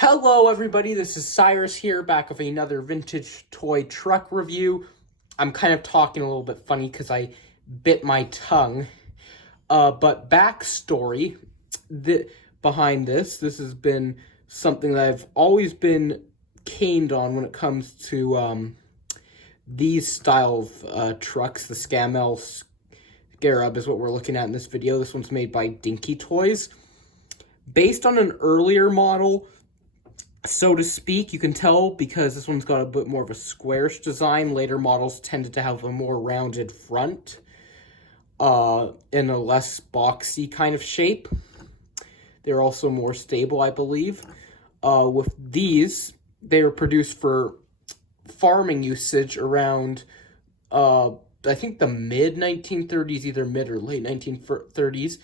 Hello everybody, this is Cyrus here, back with another vintage toy truck review. I'm kind of talking a little bit funny because I bit my tongue. But backstory behind this has been something that I've always been caned on when it comes to these style of trucks. The scammell scarab is what we're looking at in this video. This one's made by Dinky Toys. Based on an earlier model, so to speak, you can tell because this one's got a bit more of a squarish design. Later models tended to have a more rounded front in a less boxy kind of shape. They're also more stable, I believe. With these, they were produced for farming usage around, I think the mid-1930s, either mid or late 1930s,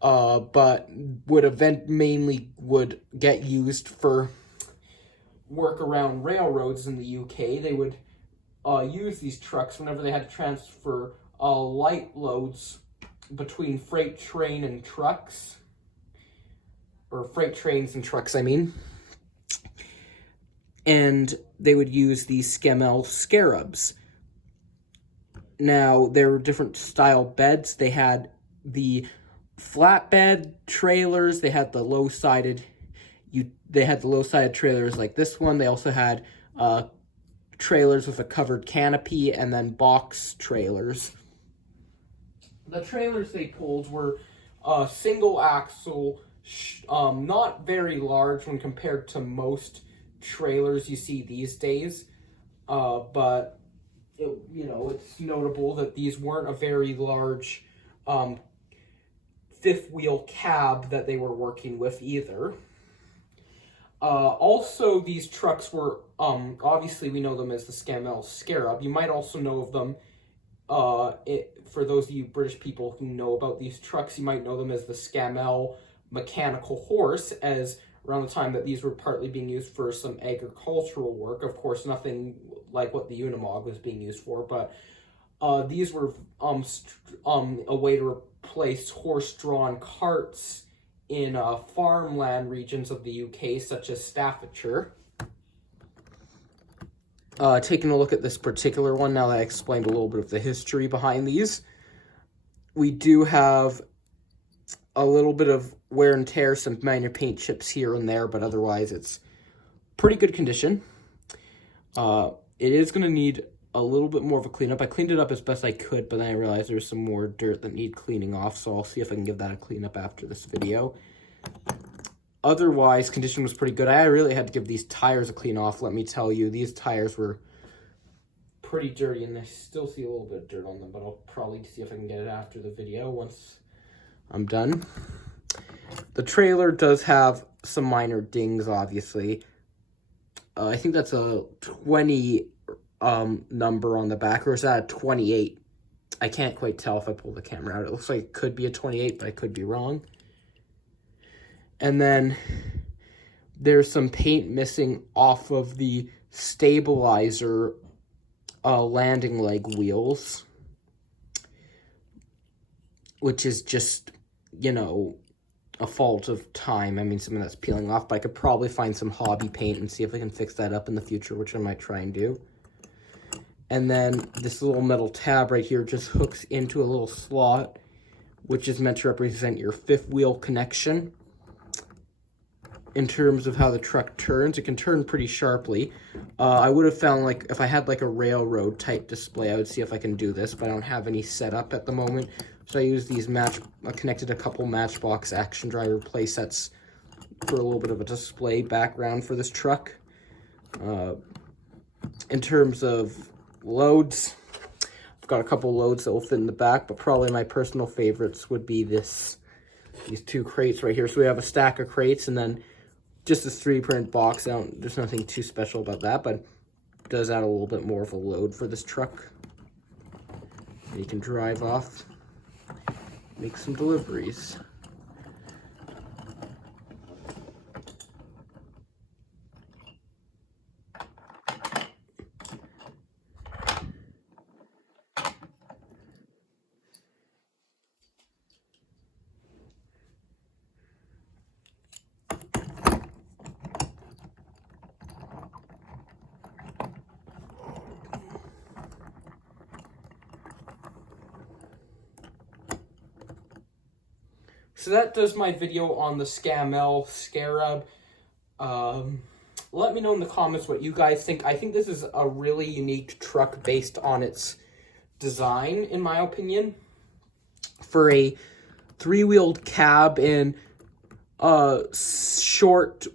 but mainly would get used for work around railroads in the UK. They would use these trucks whenever they had to transfer light loads between freight trains and trucks, I mean. And they would use these scammell scarabs. Now, there were different style beds. They had the flatbed trailers, they had the low-sided trailers like this one. They also had trailers with a covered canopy, and then box trailers. The trailers they pulled were single axle, not very large when compared to most trailers you see these days, but it's notable that these weren't a very large fifth wheel cab that they were working with either. Also, these trucks were, obviously we know them as the scammell scarab. You might also know of them, for those of you British people who know about these trucks, you might know them as the scammell mechanical horse, as around the time that these were partly being used for some agricultural work. Of course, nothing like what the Unimog was being used for, but these were a way to replace horse-drawn carts in farmland regions of the UK, such as Staffordshire. Taking a look at this particular one, now that I explained a little bit of the history behind these, we do have a little bit of wear and tear, some minor paint chips here and there, but otherwise it's pretty good condition. It is going to need a little bit more of a cleanup. I cleaned it up as best I could, but then I realized there's some more dirt that need cleaning off, so I'll see if I can give that a cleanup after this video. Otherwise, condition was pretty good. I really had to give these tires a clean off, let me tell you. These tires were pretty dirty, and I still see a little bit of dirt on them, but I'll probably see if I can get it after the video once I'm done. The trailer does have some minor dings, obviously. I think that's a 20 number on the back, or is that a 28? I can't quite tell if I pull the camera out. It looks like it could be a 28, but I could be wrong. And then there's some paint missing off of the stabilizer landing leg wheels, which is just, a fault of time. I mean, something that's peeling off, but I could probably find some hobby paint and see if I can fix that up in the future, which I might try and do. And then this little metal tab right here just hooks into a little slot, which is meant to represent your fifth wheel connection. In terms of how the truck turns, it can turn pretty sharply. I would have found, if I had a railroad type display, I would see if I can do this, but I don't have any set up at the moment. So I use these connected a couple Matchbox Action Driver play sets for a little bit of a display background for this truck. In terms of loads, I've got a couple loads that will fit in the back, but probably my personal favorites would be these two crates right here. So we have a stack of crates, and then just this 3D printed box. There's nothing too special about that, but it does add a little bit more of a load for this truck. And you can drive off, make some deliveries. So that does my video on the scammell scarab. Let me know in the comments what you guys think. I think this is a really unique truck based on its design, in my opinion. For a three-wheeled cab and short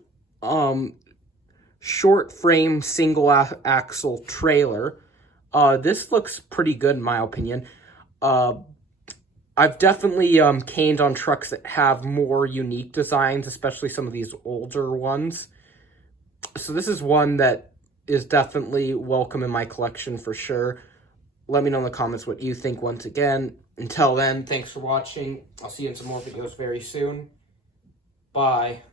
frame single axle trailer. This looks pretty good in my opinion. I've definitely caned on trucks that have more unique designs, especially some of these older ones. So this is one that is definitely welcome in my collection for sure. Let me know in the comments what you think once again. Until then, thanks for watching. I'll see you in some more videos very soon. Bye.